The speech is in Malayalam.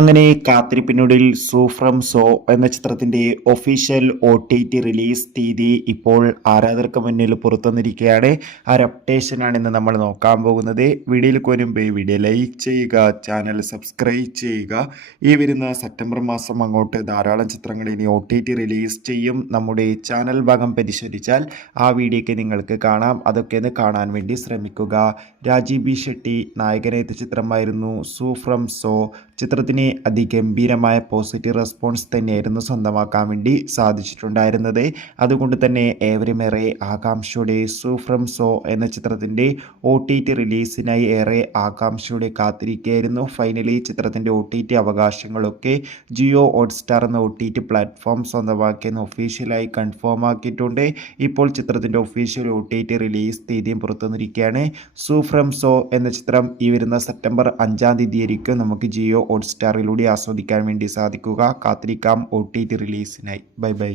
അങ്ങനെ കാത്തിരിപ്പിനൊടുവിൽ സൂ ഫ്രം സോ എന്ന ചിത്രത്തിന്റെ ഒഫീഷ്യൽ OTT റിലീസ് തീയതി ഇപ്പോൾ ആരാധകർക്ക് മുന്നിൽ പുറത്തുവന്നിരിക്കുകയാണ്. ആ ഒരു അപ്ഡേഷനാണ് ഇന്ന് നമ്മൾ നോക്കാൻ പോകുന്നത്. വീഡിയോയിൽ വരുമ്പോൾ വീഡിയോ ലൈക്ക് ചെയ്യുക, ചാനൽ സബ്സ്ക്രൈബ് ചെയ്യുക. ഈ വരുന്ന സെപ്റ്റംബർ മാസം അങ്ങോട്ട് ധാരാളം ചിത്രങ്ങൾ ഇനി OTT റിലീസ് ചെയ്യും. നമ്മുടെ ചാനൽ ഭാഗം പരിശോധിച്ചാൽ ആ വീഡിയോയ്ക്ക് നിങ്ങൾക്ക് കാണാം. അതൊക്കെ ഒന്ന് കാണാൻ വേണ്ടി ശ്രമിക്കുക. രാജീവ് ബി ഷെട്ടി നായകനെത്തിയ ചിത്രമായിരുന്നു സൂ ഫ്രം സോ. ചിത്രത്തിന് അതിഗംഭീരമായ പോസിറ്റീവ് റെസ്പോൺസ് തന്നെയായിരുന്നു സ്വന്തമാക്കാൻ വേണ്ടി സാധിച്ചിട്ടുണ്ടായിരുന്നത്. അതുകൊണ്ട് തന്നെ ഏവരുമേറെ ആകാംക്ഷയോടെ സൂ ഫ്രം സോ എന്ന ചിത്രത്തിൻ്റെ OTT റിലീസിനായി ഏറെ ആകാംക്ഷയോടെ കാത്തിരിക്കുകയായിരുന്നു. ഫൈനലി ചിത്രത്തിൻ്റെ OTT അവകാശങ്ങളൊക്കെ ജിയോ ഹോട്ട്സ്റ്റാർ എന്ന OTT പ്ലാറ്റ്ഫോം സ്വന്തമാക്കിയെന്ന് ഒഫീഷ്യലായി കൺഫേം ആക്കിയിട്ടുണ്ട്. ഇപ്പോൾ ചിത്രത്തിൻ്റെ ഒഫീഷ്യൽ OTT റിലീസ് തീയതിയും പുറത്തുവന്നിരിക്കുകയാണ്. സൂ ഫ്രം സോ എന്ന ചിത്രം ഈ വരുന്ന സെപ്റ്റംബർ 5-ാം തീയതി ആയിരിക്കും നമുക്ക് ജിയോ ഹോട്ട്സ്റ്റാറിലൂടെ ആസ്വദിക്കാൻ വേണ്ടി സാധിക്കുക. കാത്തിരിക്കാം OTT റിലീസിനായി. Bye bye.